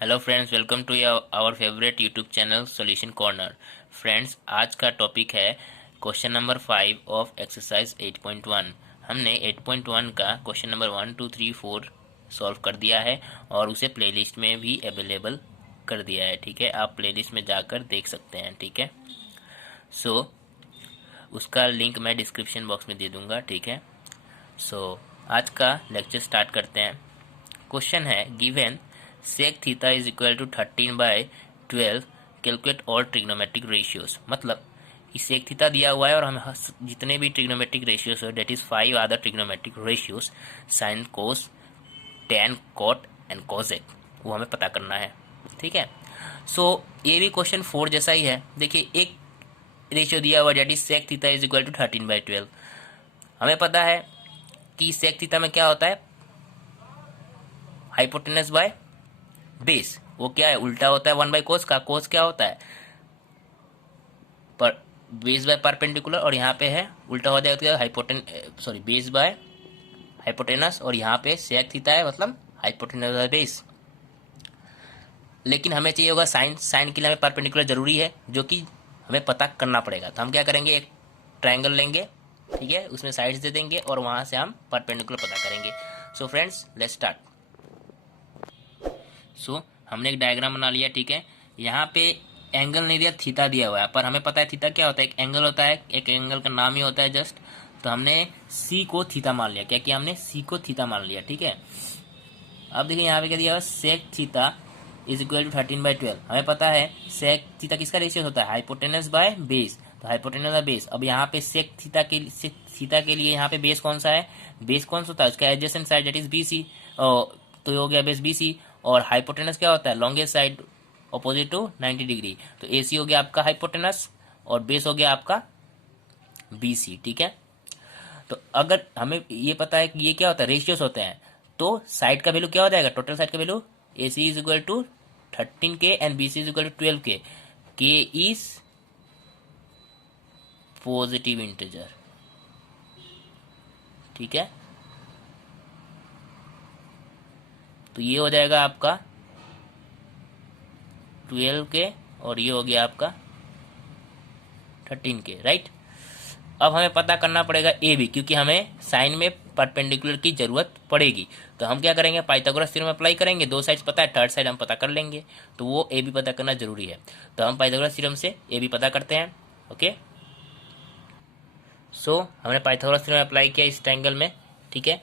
Hello friends, welcome to our favourite YouTube channel Solution Corner. Friends, आज का topic है question number 5 of exercise 8.1। हमने 8.1 का question number 1, 2, 3, 4 solve कर दिया है और उसे प्लेलिस्ट में भी अवेलेबल कर दिया है। ठीक है, आप प्लेलिस्ट में जाकर देख सकते हैं। ठीक है, सो उसका लिंक मैं डिस्क्रिप्शन बॉक्स में दे दूंगा। ठीक है, सो आज का लेक्चर स्टार्ट करते हैं। क्वेश्चन है given sec theta is equal to 13/12, calculate all trigonometric ratios. मतलब कि sec थीटा दिया हुआ है और हम जितने भी ट्रिग्नोमेट्रिक रेशियोज है, that is 5 other trigonometric ratios, sine, cos, tan, cot and cosec, वो हमें पता करना है। ठीक है, सो ये भी क्वेश्चन 4 जैसा ही है। देखिए, एक रेशियो दिया हुआ that is sec theta is equal to 13/12। हमें पता है कि sec थीटा में क्या होता है, हाइपोटेनस बाय बेस। वो क्या है, उल्टा होता है 1/cos का। कोस क्या होता है, पर बेस बाय परपेंडिकुलर, और यहाँ पे है उल्टा हो जाएगा बेस बाय हाइपोटेनस, और यहाँ पे सेक थीटा है मतलब हाइपोटेनस बाय बेस। लेकिन हमें चाहिए होगा साइन। साइन के लिए हमें परपेंडिकुलर जरूरी है, जो कि हमें पता करना पड़ेगा। तो हम क्या करेंगे, एक ट्रायंगल लेंगे, ठीक है, उसमें साइड्स दे देंगे और वहां से हम परपेंडिकुलर पता करेंगे। So friends, let's start. So हमने एक डायग्राम बना लिया। ठीक है, यहाँ पे एंगल नहीं दिया, थीटा दिया हुआ है, पर हमें पता है थीटा क्या होता है, एक एंगल होता है, एक एंगल का नाम ही होता है जस्ट। तो हमने सी को थीटा मान लिया। क्या किया हमने, सी को थीटा मान लिया। ठीक है, अब देखिए यहाँ पे क्या दिया हुआ, sec theta is equal to 13/12। हमें पता है सेक थीटा किसका रेशियो होता है, हाइपोटेनस बाय बेस। तो हाइपोटेनस बाय बेस। अब यहाँ पे सेक थीटा के लिए यहाँ पे बेस कौन सा है, बेस कौन सा होता है, उसका adjacent side that is BC. तो ये हो गया बेस बीसी। और हाइपोटेनस क्या होता है, longest side opposite to 90 degree. तो एसी हो गया आपका हाइपोटेनस और बेस हो गया आपका बीसी। ठीक है, तो अगर हमें ये पता है कि ये क्या होता है, रेशियोस होते हैं, तो साइड का वैल्यू क्या हो जाएगा, टोटल साइड का value A C is equal to 13K and B C is equal to 12K। K is positive integer. ठीक है, तो ये हो जाएगा आपका 12K और ये हो गया आपका 13K, राइट। अब हमें पता करना पड़ेगा ए बी, क्योंकि हमें साइन में परपेंडिकुलर की जरूरत पड़ेगी। तो हम क्या करेंगे, पाइथागोरस थ्योरम अप्लाई करेंगे। दो साइड्स पता है, थर्ड साइड हम पता कर लेंगे। तो वो ए बी पता करना जरूरी है। तो हम पाइथागोरस थ्योरम से ए बी पता करते हैं। ओके, सो हमने पाइथागोरस थ्योरम अप्लाई किया इस ट्रायंगल में। ठीक है,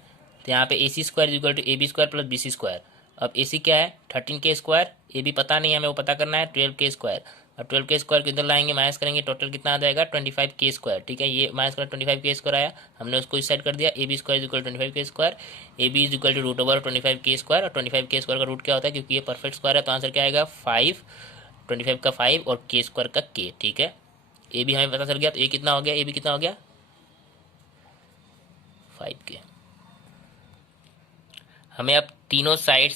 तो यहाँ पे A C square equal to A B square plus B C square. अब ए सी क्या है, 13K स्क्वायर, ए बी पता नहीं है, हमें वो पता करना है, 12K स्क्वायर। और 12K स्क्वायर को इधर लाएंगे, माइनस करेंगे, टोटल कितना आ जाएगा, 25K स्क्वायर। ठीक है, ये माइनस करा 25K स्क्वायर आया, हमने उसको इस साइड कर दिया। A B square equal 25K स्क्वायर, A B is equal to root over 25K स्क्वायर। और 25K स्क्वायर का रूट क्या होता है, क्योंकि ये परफेक्ट स्क्वायर है, तो आंसर क्या आएगा 5। 25 का 5 और के स्क्वायर का के। ठीक है, ए बी हमें पता चल गया। तो ए कितना हो गया, ए बी कितना हो गया, 5K। हमें अब तीनों साइड्स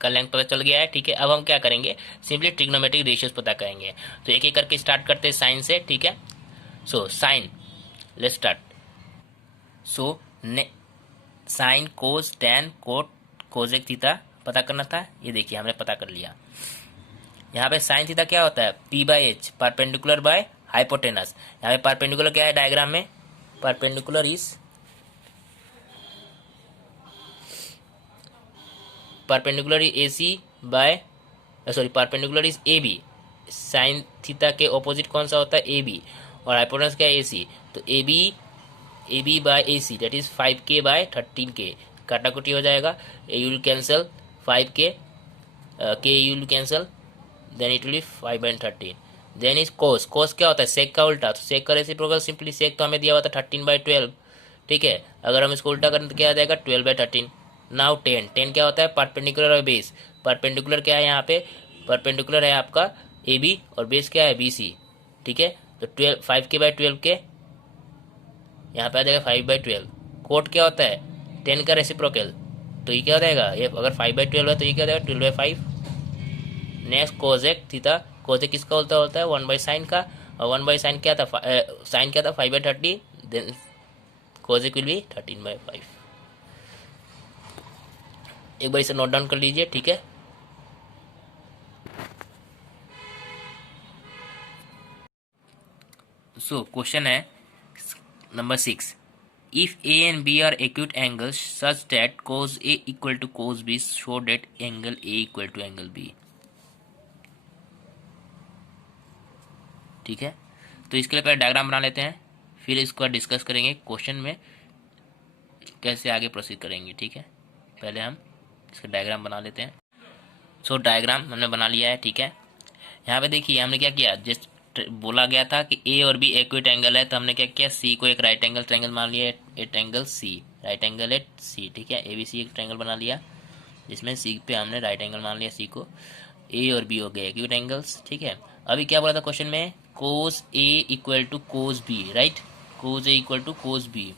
का लेंथ पता चल गया है। ठीक है, अब हम क्या करेंगे, सिंपली ट्रिग्नोमेट्रिक रेशियोज पता करेंगे। तो एक एक करके स्टार्ट करते हैं साइन से। ठीक है, so sine, let's start. So sine, cos, tan, cot, cosec theta पता करना था। ये देखिए हमने पता कर लिया। यहाँ पे साइन थीटा क्या होता है, P by H, perpendicular by hypotenuse. यहाँ पे परपेंडिकुलर क्या है डायग्राम में, perpendicular is perpendicular is A C by, sorry, perpendicular is A B. Sine theta के ऑपोजिट कौन सा होता है, ए बी, और हाइपोटेनस क्या है, ए सी। तो A B by A C that is 5K by 13K। काटाकुटी हो जाएगा, A you will cancel 5K, K you will cancel, then it will 5/13। Then is cos. Cos क्या होता है, सेक का उल्टा। तो सेक का रेसिप्रोकल, सिंपली सेक तो हमें दिया हुआ था 13/12। ठीक है, अगर हम इसको उल्टा करें तो क्या आ जाएगा, 12/13। नाउ टेन, टेन क्या होता है, परपेंडिकुलर और बेस। परपेंडिकुलर क्या है, यहाँ पे परपेंडिकुलर है आपका ए बी और बेस क्या है, बी सी। ठीक है, तो 5K बाय 12K, यहाँ पे आ जाएगा 5/12। कोट क्या होता है, 10 का रेसिप्रोकल। तो ये क्या हो जाएगा, ये अगर 5/12 है तो ये क्या हो जाएगा, 12/5। नेक्स्ट कोजेक थीटा, कोजेक किसका उल्टा होता है, 1/sin का। और 1/sin क्या था, साइन क्या था, 5/30। Then cosec will be 13/5। एक बार इसे नोट डाउन कर लीजिए। ठीक है, सो क्वेश्चन है number 6, if A and B are acute angles such that cos A equal to cos B, show that angle A equal to angle B। ठीक है, तो इसके लिए पहले डायग्राम बना लेते हैं, फिर इसको डिस्कस करेंगे क्वेश्चन में कैसे आगे प्रोसीड करेंगे। ठीक है, पहले हम इसका डायग्राम बना लेते हैं। सो डायग्राम हमने बना लिया है। ठीक है, यहाँ पे देखिए हमने क्या किया, जिस बोला गया था कि ए और बी एक्यूट एंगल है, तो हमने क्या किया, सी को एक राइट एंगल ट्रायंगल मान लिया, at angle C, right angle at C. ठीक है, ए बी सी एक ट्रायंगल बना लिया, जिसमें सी पे हमने राइट एंगल मान लिया, सी को। ए और बी हो गए एक्यूट एंगल्स। ठीक है, अभी क्या बोला था क्वेश्चन में, cos A equal to cos B, right, cos A equal to cos B.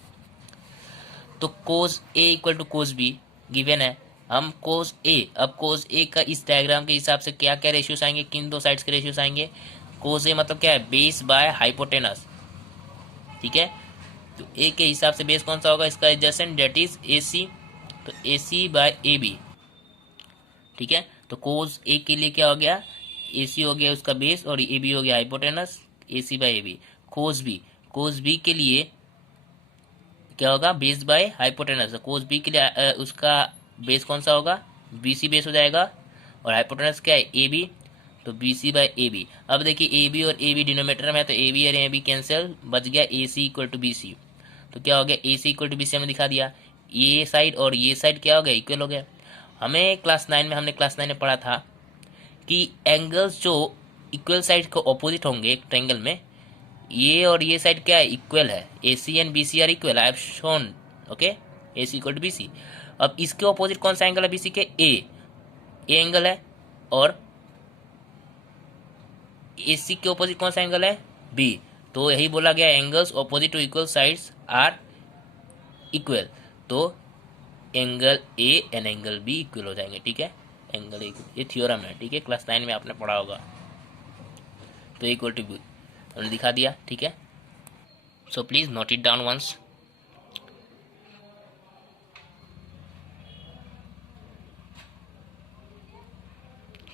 तो cos A equal to cos B given है, हम कोस ए, अब कोस ए का इस डायग्राम के हिसाब से क्या क्या रेशियोस आएंगे, किन दो साइड्स के रेशियोस आएंगे, कोस ए मतलब क्या है, बेस बाय हाइपोटेनस। ठीक है, तो ए के हिसाब से बेस कौन सा होगा, इसका adjacent, that is A C, तो ए सी बाय ए बी। ठीक है, तो कोस ए के लिए क्या हो गया, ए सी हो गया उसका बेस और ए बी हो गया hypotenuse, A C by A B. Cos B के लिए क्या होगा, base by hypotenuse, cos B के लिए उसका बेस कौन सा होगा, बी सी बेस हो जाएगा, और हाइपोटेनस क्या है, ए बी, तो B C by A B. अब देखिए ए बी और ए बी डिनोमीटर में है, तो ए बी और ए बी कैंसिल, बच गया ए सी इक्वल टू बी सी। तो क्या हो गया, ए सी इक्वल टू बी सी हमने दिखा दिया, ये साइड और ये साइड क्या हो गया, इक्वल हो गया। हमें क्लास 9 में पढ़ा था कि एंगल्स जो इक्वल साइड को ऑपोजिट होंगे एक ट्रायंगल में, ये और ये साइड क्या है, इक्वल है, A C and B C are equal, I have shown, okay, A C equal to B C. अब इसके ऑपोजिट कौन सा एंगल है, बी सी के, ए एंगल है, और ए सी के ऑपोजिट कौन सा एंगल है, बी। तो यही बोला गया, angles opposite to equal sides are equal, तो angle A and angle B equal हो जाएंगे। ठीक है, एंगल ए, ये थ्योरम है। ठीक है, क्लास 9 में आपने पढ़ा होगा, तो इक्वल टू बी हमने दिखा दिया। ठीक है, so please note it down once.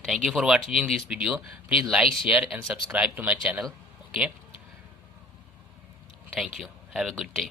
Thank you for watching this video. Please like, share and subscribe to my channel. Okay. Thank you. Have a good day.